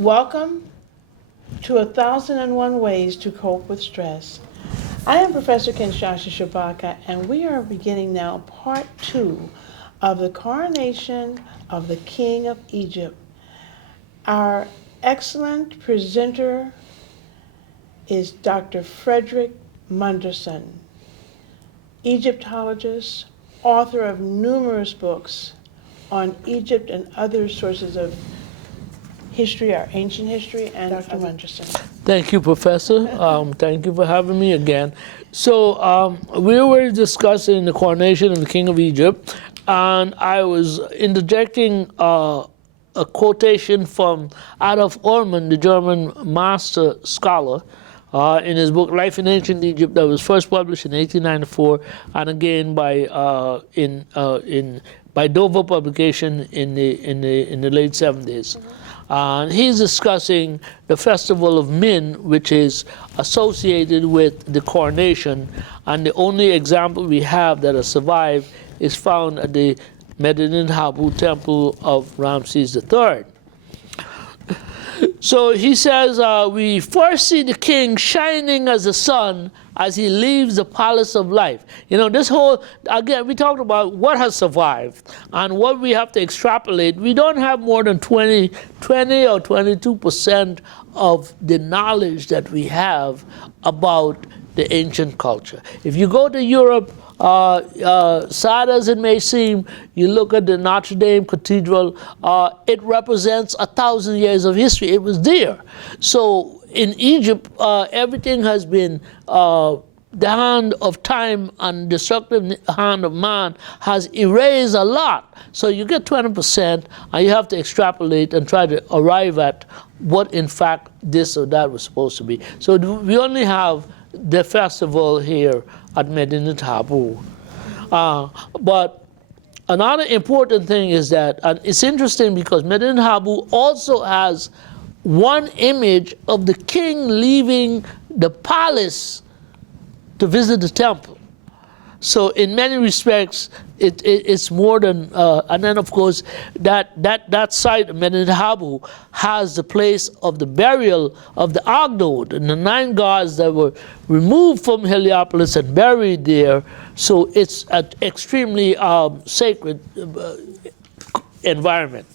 Welcome to 1001 Ways to Cope with Stress. I am Professor Kenshasa Shabaka, and we are beginning now part 2 of the coronation of the King of Egypt. Our excellent presenter is Dr. Frederick MONDERSON, Egyptologist, author of numerous books on Egypt and other sources of history, our ancient history, and Dr. MONDERSON. Thank you, Professor. Thank you for having me again. So we were discussing the coronation of the King of Egypt, and I was interjecting a quotation from Adolf Ullmann, the German master scholar, in his book Life in Ancient Egypt, that was first published in 1894, and again by Dover publication in the late 70s. And he's discussing the Festival of Min, which is associated with the coronation, and the only example we have that has survived is found at the Medinet Habu temple of Ramses III. So he says, we first see the king shining as the sun as he leaves the palace of life. You know, this whole, again, we talked about what has survived and what we have to extrapolate. We don't have more than 20 or 22% of the knowledge that we have about the ancient culture. If you go to Europe, sad as it may seem, you look at the Notre Dame Cathedral, it represents 1,000 years of history. It was there. So in Egypt, everything has been, the hand of time and destructive hand of man has erased a lot. So you get 20%, and you have to extrapolate and try to arrive at what, in fact, this or that was supposed to be. So we only have the festival here at Medinet Habu. But another important thing is that, and it's interesting because Medinet Habu also has one image of the king leaving the palace to visit the temple. So in many respects, it's more than, and then of course, that site of Medinet Habu has the place of the burial of the Agdod and the 9 gods that were removed from Heliopolis and buried there. So it's an extremely sacred environment.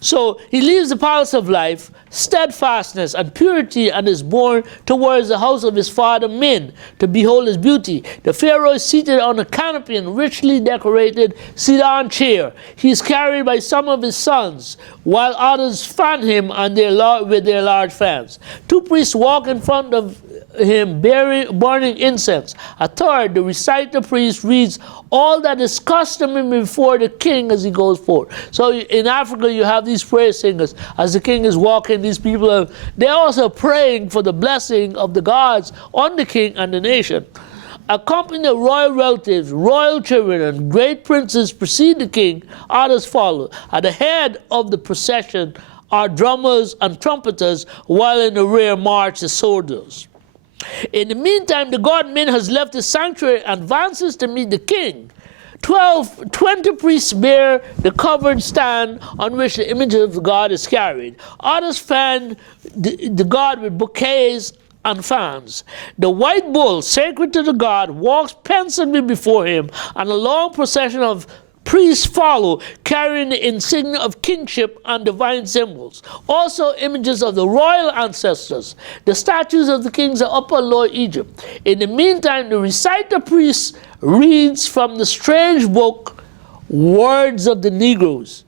So he leaves the palace of life, steadfastness and purity, and is borne towards the house of his father Min to behold his beauty. The pharaoh is seated on a canopy and richly decorated sedan chair. He is carried by some of his sons, while others fan him with their large fans. 2 priests walk in front of him burning incense. A third, the reciter priest, reads all that is customary before the king as he goes forth. So in Africa, you have these prayer singers. As the king is walking, these people they're also praying for the blessing of the gods on the king and the nation. Accompanying royal relatives, royal children, and great princes precede the king. Others follow. At the head of the procession are drummers and trumpeters, while in the rear march the soldiers. In the meantime, the god Min has left his sanctuary and advances to meet the king. 20 priests bear the covered stand on which the image of the god is carried. Others fan the god with bouquets and fans. The white bull, sacred to the god, walks pensively before him, and a long procession of priests follow, carrying the insignia of kingship and divine symbols. Also images of the royal ancestors. The statues of the kings of Upper and Lower Egypt. In the meantime, the reciter priest reads from the strange book, Words of the Negroes.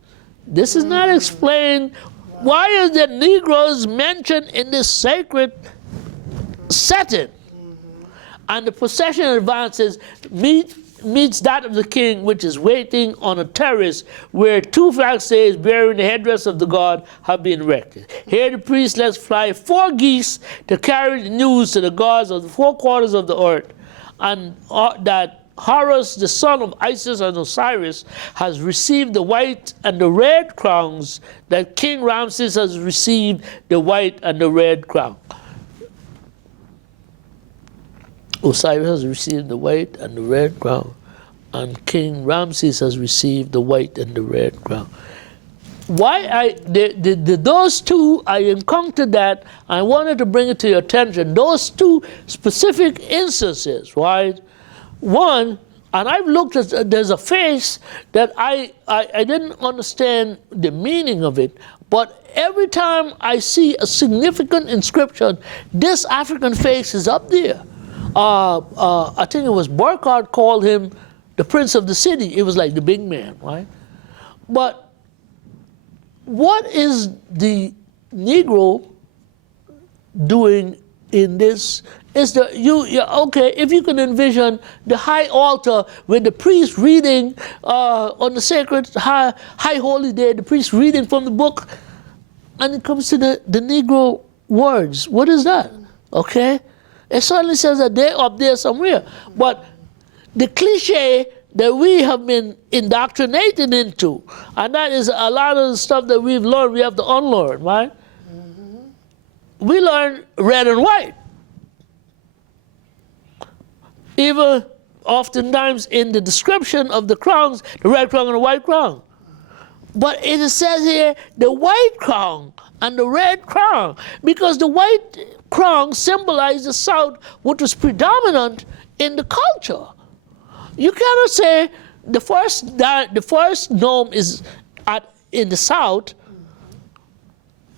This is not explained. Why is the Negroes mentioned in this sacred setting? And the procession advances, meets that of the king, which is waiting on a terrace where 2 flagstaves bearing the headdress of the god have been erected. Here the priest lets fly 4 geese to carry the news to the gods of the 4 quarters of the earth, and that Horus, the son of Isis and Osiris, has received the white and the red crowns, that King Ramses has received the white and the red crown. Osiris has received the white and the red crown, and King Ramses has received the white and the red crown. those two, I encountered that. I wanted to bring it to your attention. Those two specific instances, right? One, and I've looked at, there's a face that I didn't understand the meaning of it, but every time I see a significant inscription, this African face is up there. I think it was Burkhardt called him the Prince of the City. It was like the big man, right? But what is the Negro doing in this? Is the okay? If you can envision the high altar with the priest reading on the sacred high holy day, the priest reading from the book, and it comes to the Negro words. What is that? Okay, it certainly says that they're up there somewhere, but the cliche that we have been indoctrinated into, and that is a lot of the stuff that we've learned, we have to unlearn, right? Mm-hmm. We learn red and white. Even oftentimes in the description of the crowns, the red crown and the white crown. But it says here, the white crown and the red crown, because the white crown symbolized the South, which was predominant in the culture. You cannot say the first dome is in the South.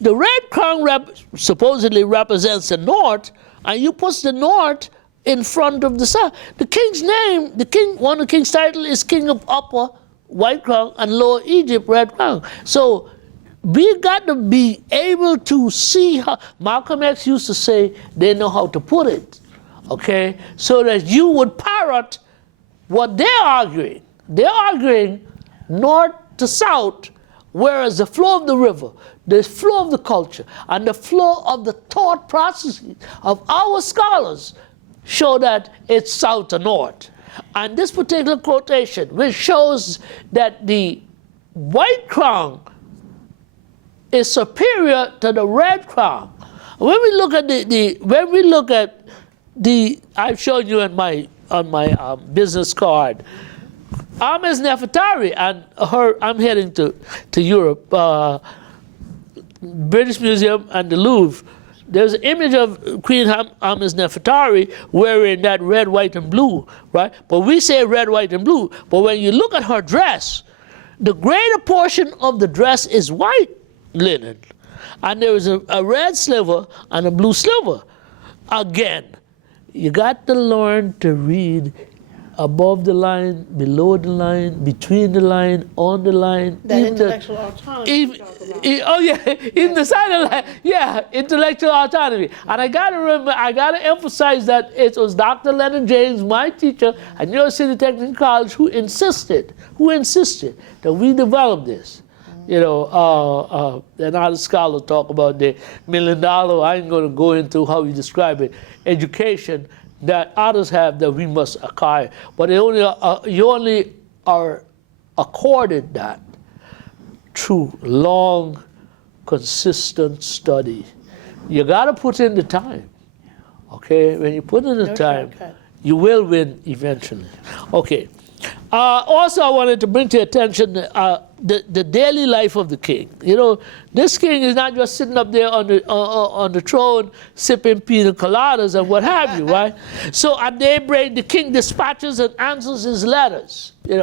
The red crown supposedly represents the North, and you put the North in front of the South. The king's name, one of the king's titles is King of Upper White Crown and Lower Egypt Red Crown. So we got to be able to see how Malcolm X used to say they know how to put it, okay? So that you would parrot what they're arguing. They're arguing north to south, whereas the flow of the river, the flow of the culture, and the flow of the thought processes of our scholars show that it's south to north. And this particular quotation, which shows that the white crown is superior to the red crown. When we look at I've shown you on my business card, Ahmes Nefertari and her. I'm heading to Europe, British Museum and the Louvre. There's an image of Queen Ahmes Nefertari wearing that red, white, and blue, right? But we say red, white, and blue. But when you look at her dress, the greater portion of the dress is white linen. And there is a red sliver and a blue sliver. Again, you got to learn to read above the line, below the line, between the line, on the line. That intellectual autonomy. Even the side of the line. Yeah, intellectual autonomy. And I gotta emphasize that it was Dr. Leonard James, my teacher at New York City Technical College, who insisted that we develop this. You know, and other scholars talk about the $1 million, I ain't gonna go into how you describe it, education that others have that we must acquire. But you only are accorded that through long, consistent study. You gotta put in the time, okay? When you put in the time, you will win eventually. Okay. Also, I wanted to bring to your attention the daily life of the king. You know, this king is not just sitting up there on the throne sipping pina coladas and what have you, right? So at daybreak, the king dispatches and answers his letters. You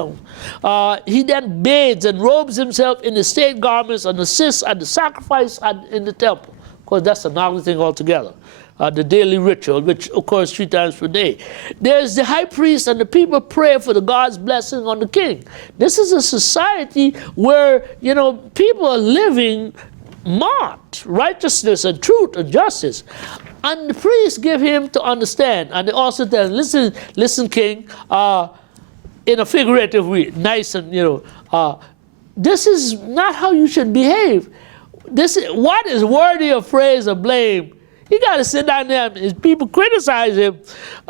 know, he then bathes and robes himself in the state garments and assists at the sacrifice in the temple. Of course, that's another thing altogether. The daily ritual, which occurs 3 times per day. There's the high priest and the people pray for the God's blessing on the king. This is a society where, you know, people are living marked righteousness and truth and justice. And the priests give him to understand. And they also tell him, listen, king, in a figurative way, nice and, you know, this is not how you should behave. What is worthy of praise or blame? He got to sit down there and people criticize him,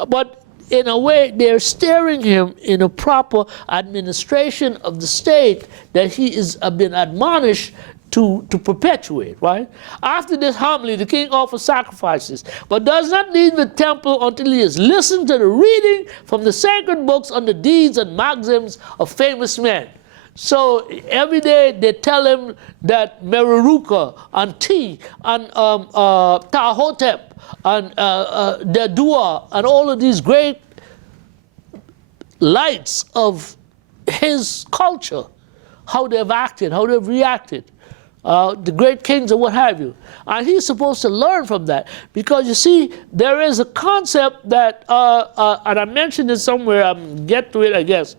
but in a way they're steering him in a proper administration of the state that he is been admonished to perpetuate, right? After this homily, the king offers sacrifices, but does not leave the temple until he has listened to the reading from the sacred books on the deeds and maxims of famous men. So every day they tell him that Meruruka and Ti and Tahotep and Dedua and all of these great lights of his culture, how they've acted, how they've reacted, the great kings and what have you. And he's supposed to learn from that. Because you see, there is a concept that, and I mentioned it somewhere, I'm get to it, I guess.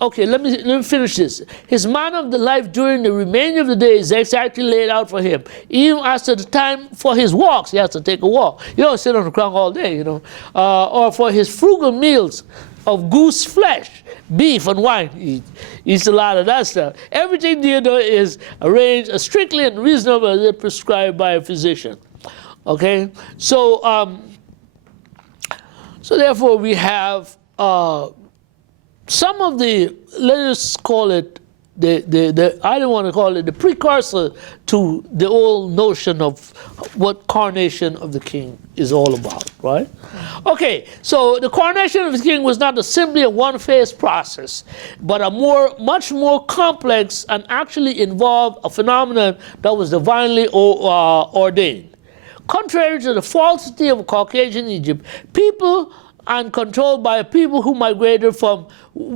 Okay, let me finish this. His manner of the life during the remainder of the day is exactly laid out for him. Even as to the time for his walks, he has to take a walk. You don't sit on the ground all day, you know. Or for his frugal meals of goose flesh, beef and wine. He eats a lot of that stuff. Everything Theodore is arranged as strictly and reasonable as it prescribed by a physician. Okay, so therefore we have some of the, let's call it the I don't want to call it the precursor to the old notion of what coronation of the king is all about, right? Okay, so the coronation of the king was not simply a one-phase process, but a much more complex and actually involved a phenomenon that was divinely ordained. Contrary to the falsity of Caucasian Egypt, people and controlled by people who migrated from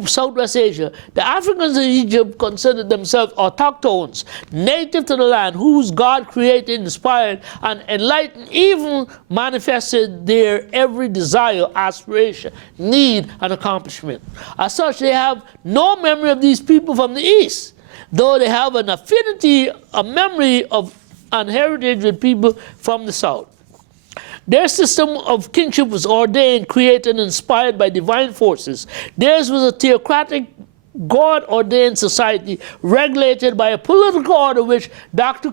Southwest Asia, the Africans in Egypt considered themselves autochthons, native to the land, whose God created, inspired, and enlightened, even manifested their every desire, aspiration, need, and accomplishment. As such, they have no memory of these people from the East, though they have an affinity, a memory of and heritage with people from the South. Their system of kingship was ordained, created, and inspired by divine forces. Theirs was a theocratic, God-ordained society regulated by a political order which Dr.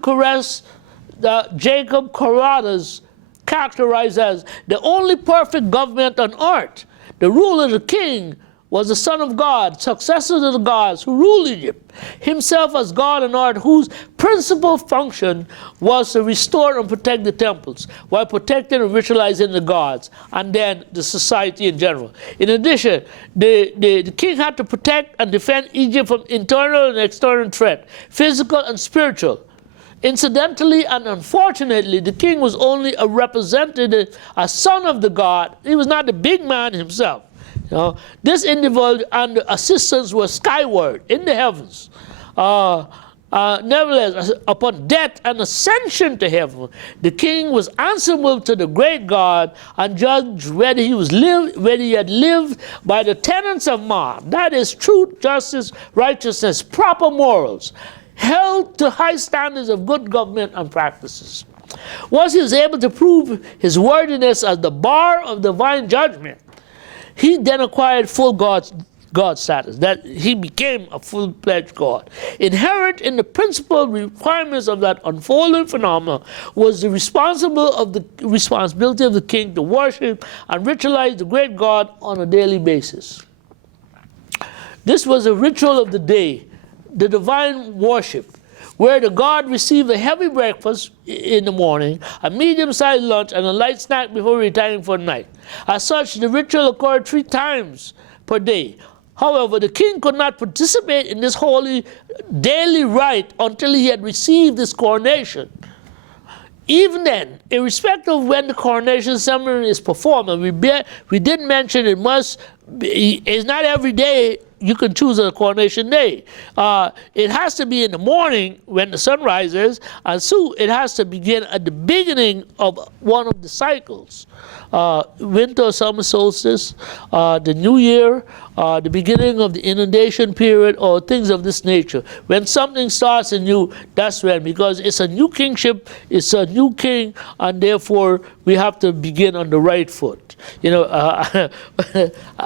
Jacob Carruthers characterized as the only perfect government on earth. The rule of the king was the Son of God, successor to the gods who ruled Egypt, himself as God on earth, whose principal function was to restore and protect the temples, while protecting and ritualizing the gods, and then the society in general. In addition, the king had to protect and defend Egypt from internal and external threat, physical and spiritual. Incidentally and unfortunately, the king was only a representative, a son of the god. He was not the big man himself. You know, this individual and assistants were skyward in the heavens. Nevertheless, upon death and ascension to heaven, the king was answerable to the great God and judged whether he had lived by the tenets of man, that is, truth, justice, righteousness, proper morals, held to high standards of good government and practices. Once he was able to prove his worthiness as the bar of divine judgment, he then acquired full God status, that he became a full-fledged God. Inherent in the principal requirements of that unfolding phenomenon was the responsibility of the king to worship and ritualize the great God on a daily basis. This was a ritual of the day, the divine worship, where the god received a heavy breakfast in the morning, a medium-sized lunch, and a light snack before retiring for the night. As such, the ritual occurred 3 times per day. However, the king could not participate in this holy daily rite until he had received his coronation. Even then, irrespective of when the coronation ceremony is performed, and we did mention it's not every day you can choose a coronation day. It has to be in the morning when the sun rises, and so it has to begin at the beginning of one of the cycles. Winter, summer solstice, the new year, the beginning of the inundation period, or things of this nature. When something starts anew, that's when, because it's a new kingship, it's a new king, and therefore we have to begin on the right foot. You know, a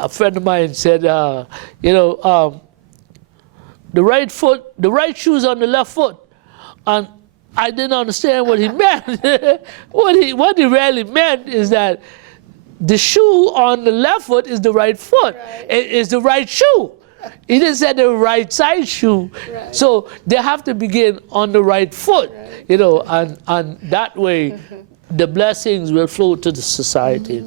friend of mine said, the right foot, the right shoe's on the left foot, and I didn't understand what he meant. What he really meant is that the shoe on the left foot is the right foot. Right. It is the right shoe. He didn't say the right size shoe. Right. So they have to begin on the right foot, right. And that way the blessings will flow to the society.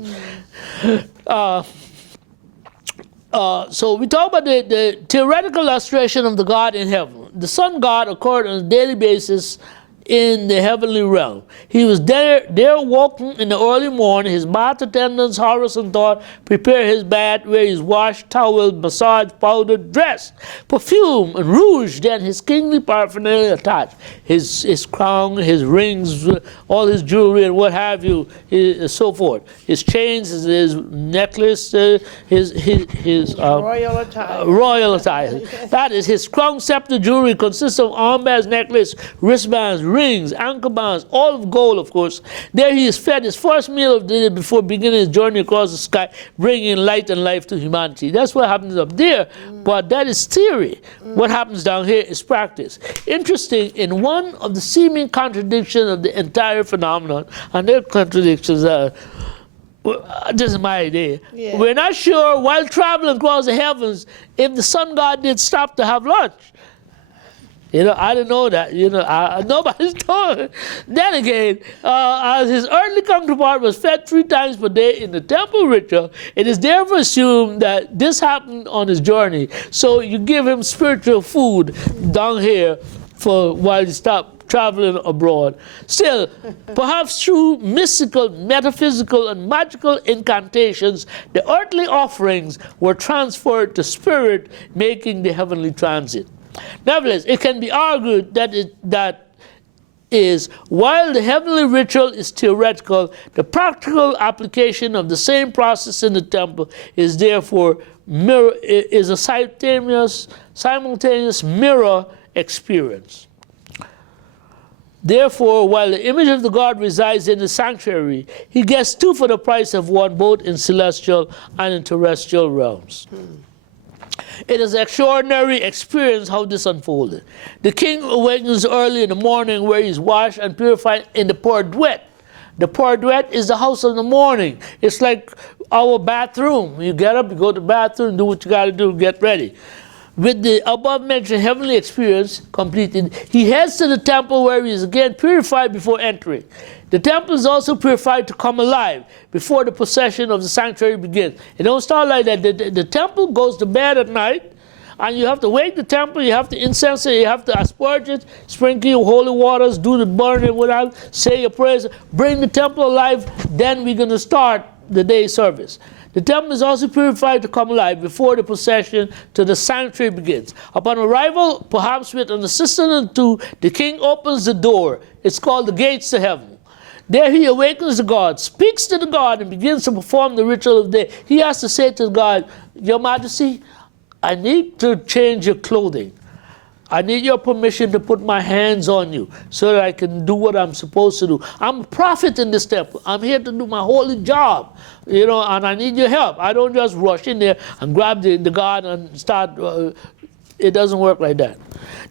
So we talk about the theoretical illustration of the God in heaven. The sun God occurred on a daily basis in the heavenly realm. He was there walking in the early morning. His bath attendants, Horus and Thought, prepare his bath, where he's washed, toweled, massaged, powdered, dressed, perfume, and rouge. Then his kingly paraphernalia attached, his crown, his rings, all his jewelry, and what have you, so forth. His chains, his necklace, his royal attire. Royal attire. That is, his crown, scepter, jewelry consists of armbands, necklace, wristbands, rings, ankle bands, all of gold, of course. There he is fed his first meal of the day before beginning his journey across the sky, bringing light and life to humanity. That's what happens up there, but that is theory. What happens down here is practice. Interesting, in one of the seeming contradictions of the entire phenomenon, and there are contradictions, this is my idea. Yeah. We're not sure, while traveling across the heavens, if the sun god did stop to have lunch. You know, I didn't know that. You know, nobody's told. Then again, as his earthly counterpart was fed 3 times per day in the temple ritual, it is therefore assumed that this happened on his journey. So you give him spiritual food down here for while he stopped traveling abroad. Still, perhaps through mystical, metaphysical, and magical incantations, the earthly offerings were transferred to spirit, making the heavenly transit. Nevertheless, it can be argued that while the heavenly ritual is theoretical, the practical application of the same process in the temple is therefore a simultaneous mirror experience. Therefore, while the image of the God resides in the sanctuary, he gets 2 for the price of 1, both in celestial and in terrestrial realms. It is an extraordinary experience how this unfolded. The king awakens early in the morning, where he is washed and purified in the Pordouet. The Pordouet is the house of the morning. It's like our bathroom. You get up, you go to the bathroom, do what you got to do, get ready. With the above-mentioned heavenly experience completed, he heads to the temple, where he is again purified before entering. The temple is also purified to come alive before the procession of the sanctuary begins. It don't start like that. The temple goes to bed at night, and you have to wake the temple, you have to incense it, you have to asperge it, sprinkle your holy waters, do the burning without, say your prayers, bring the temple alive, then we're going to start the day service. The temple is also purified to come alive before the procession to the sanctuary begins. Upon arrival, perhaps with an assistant or 2, the king opens the door. It's called the gates to heaven. There he awakens the God, speaks to the God, and begins to perform the ritual of the day. He has to say to God, Your Majesty, I need to change your clothing. I need your permission to put my hands on you so that I can do what I'm supposed to do. I'm a prophet in this temple. I'm here to do my holy job, you know, and I need your help. I don't just rush in there and grab the God and start. It doesn't work like that.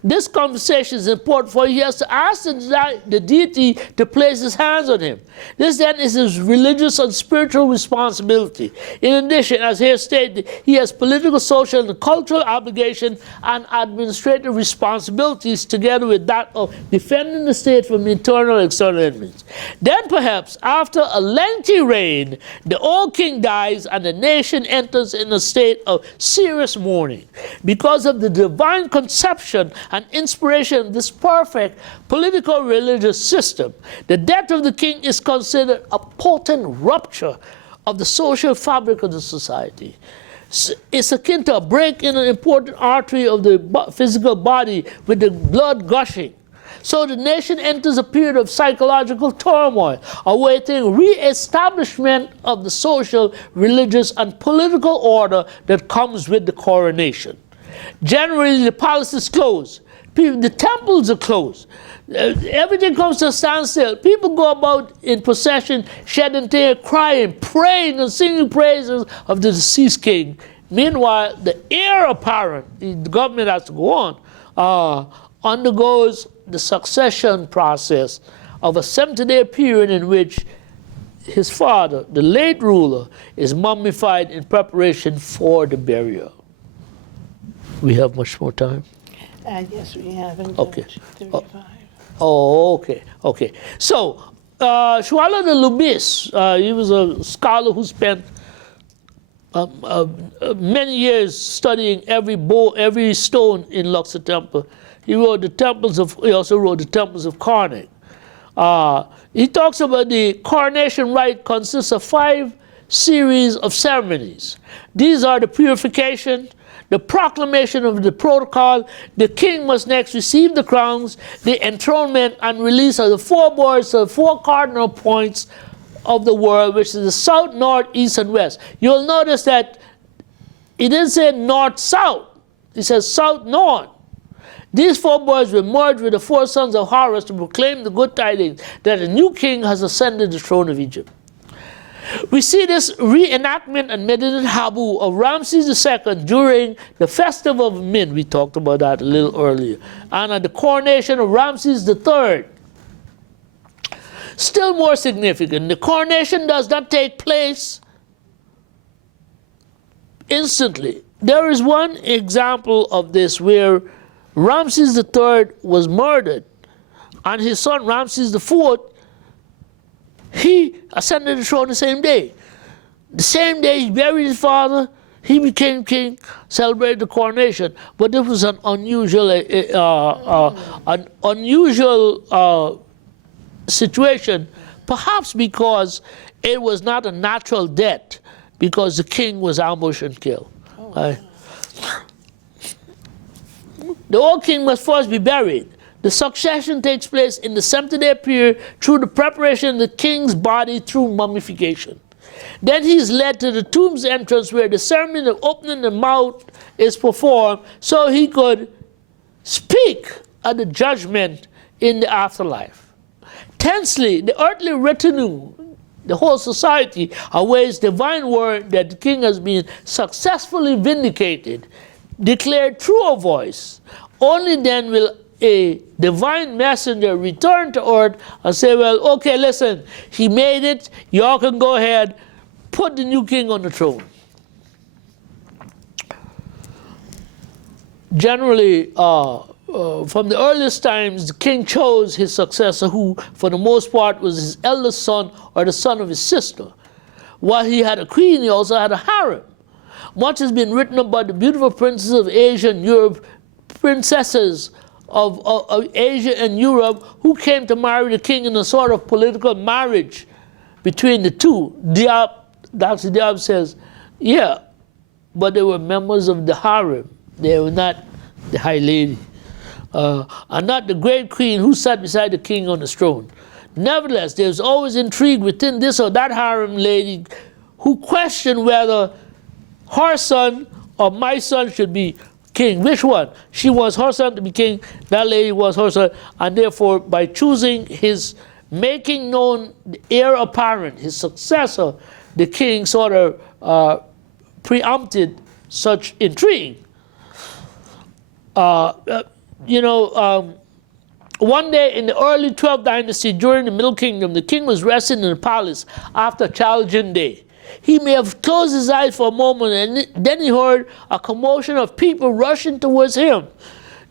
This conversation is important, for he has to ask the deity to place his hands on him. This then is his religious and spiritual responsibility. In addition, as here stated, he has political, social, and cultural obligation and administrative responsibilities, together with that of defending the state from internal and external enemies. Then perhaps, after a lengthy reign, the old king dies and the nation enters in a state of serious mourning. Because of the divine conception and inspiration of this perfect political religious system, the death of the king is considered a potent rupture of the social fabric of the society. It's akin to a break in an important artery of the physical body with the blood gushing. So the nation enters a period of psychological turmoil, awaiting re-establishment of the social, religious, and political order that comes with the coronation. Generally, the palace is closed. The temples are closed. Everything comes to a standstill. People go about in procession, shedding tears, crying, praying, and singing praises of the deceased king. Meanwhile, the heir apparent, the government has to go on, undergoes the succession process of a 70-day period in which his father, the late ruler, is mummified in preparation for the burial. We have much more time? Yes, we have. Okay. 35. Oh, okay. So, Chouala de Lubis, he was a scholar who spent many years studying every stone in Luxor Temple. He also wrote the temples of Karnak. He talks about the coronation rite consists of 5 series of ceremonies. These are the purification, the proclamation of the protocol. The king must next receive the crowns, the enthronement and release of the 4 boards, the 4 cardinal points of the world, which is the south, north, east, and west. You'll notice that it didn't say north-south. It says south-north. These 4 boards were merged with the 4 sons of Horus to proclaim the good tidings that a new king has ascended the throne of Egypt. We see this reenactment at Medinet Habu of Ramses II during the Festival of Min. We talked about that a little earlier. And at the coronation of Ramses III. Still more significant, the coronation does not take place instantly. There is one example of this where Ramses III was murdered, and his son Ramses IV, he ascended the throne the same day. The same day he buried his father, he became king, celebrated the coronation. But this was an unusual situation, perhaps because it was not a natural death, because the king was ambushed and killed. Right? The old king must first be buried. The succession takes place in the 70-day period through the preparation of the king's body through mummification. Then he is led to the tomb's entrance where the ceremony of opening the mouth is performed so he could speak at the judgment in the afterlife. Tensely, the earthly retinue, the whole society, awaits divine word that the king has been successfully vindicated, declared through a voice. Only then will a divine messenger return to earth and say, well, okay, listen, he made it, y'all can go ahead, put the new king on the throne. Generally, from the earliest times, the king chose his successor, who, for the most part, was his eldest son or the son of his sister. While he had a queen, he also had a harem. Much has been written about the beautiful princesses of Asia and Europe, princesses of Asia and Europe, who came to marry the king in a sort of political marriage between the two. Dr. Diab says, yeah, but they were members of the harem. They were not the high lady. And not the great queen who sat beside the king on the throne. Nevertheless, there's always intrigue within this or that harem lady who questioned whether her son or my son should be king. Which one? She wants her son to be king, that lady wants her son, and therefore by choosing his, making known the heir apparent, his successor, the king sort of preempted such intrigue. One day in the early 12th dynasty, during the Middle Kingdom, the king was resting in the palace after a challenging day. He may have closed his eyes for a moment, and then he heard a commotion of people rushing towards him.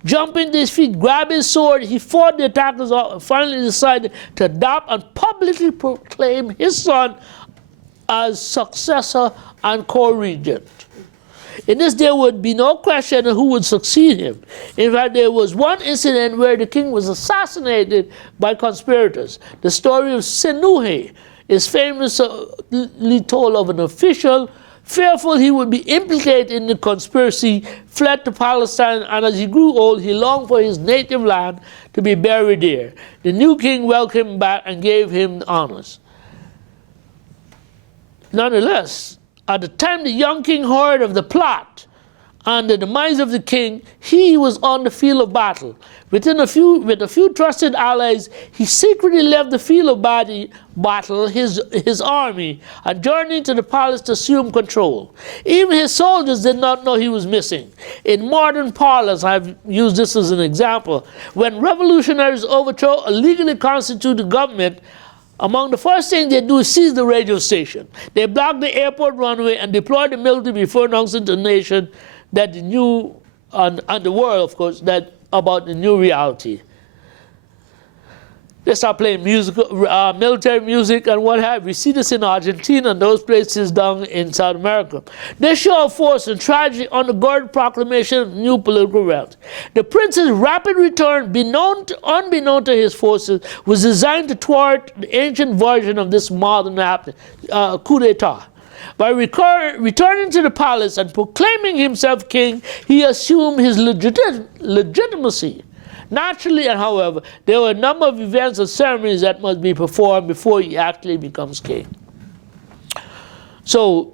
Jumping to his feet, grabbing his sword, he fought the attackers off and finally decided to adopt and publicly proclaim his son as successor and co-regent. In this, there would be no question of who would succeed him. In fact, there was one incident where the king was assassinated by conspirators. The story of Senuhe is famously told of an official, fearful he would be implicated in the conspiracy, fled to Palestine, and as he grew old, he longed for his native land to be buried there. The new king welcomed him back and gave him honors. Nonetheless, at the time the young king heard of the plot and the demise of the king, he was on the field of battle. With a few trusted allies, he secretly left the field of battle, his army, and journeyed to the palace to assume control. Even his soldiers did not know he was missing. In modern parlance, I've used this as an example, when revolutionaries overthrow a legally constituted government, among the first things they do is seize the radio station. They block the airport runway and deploy the military before announcing to the nation that the new, and the world, of course, that about the new reality. They start playing military music and what have you. We see this in Argentina and those places down in South America. They show force and tragedy undergird the proclamation of new political realms. The prince's rapid return, unbeknown to his forces, was designed to thwart the ancient version of this modern coup d'etat. By returning to the palace and proclaiming himself king, he assumed his legitimacy. Naturally, and however, there were a number of events and ceremonies that must be performed before he actually becomes king. So,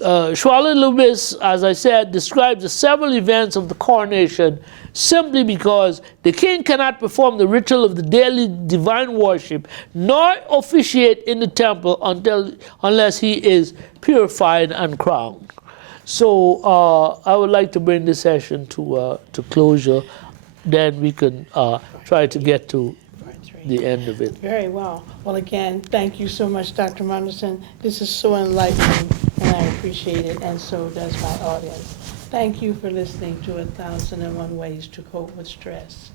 Schwaller Lubis, as I said, describes the several events of the coronation simply because the king cannot perform the ritual of the daily divine worship nor officiate in the temple unless he is purified and crowned. So I would like to bring this session to closure. Then we can try to get to the end of it. Very well. Well, again, thank you so much, Dr. Monderson. This is so enlightening, and I appreciate it, and so does my audience. Thank you for listening to 1001 Ways to Cope with Stress.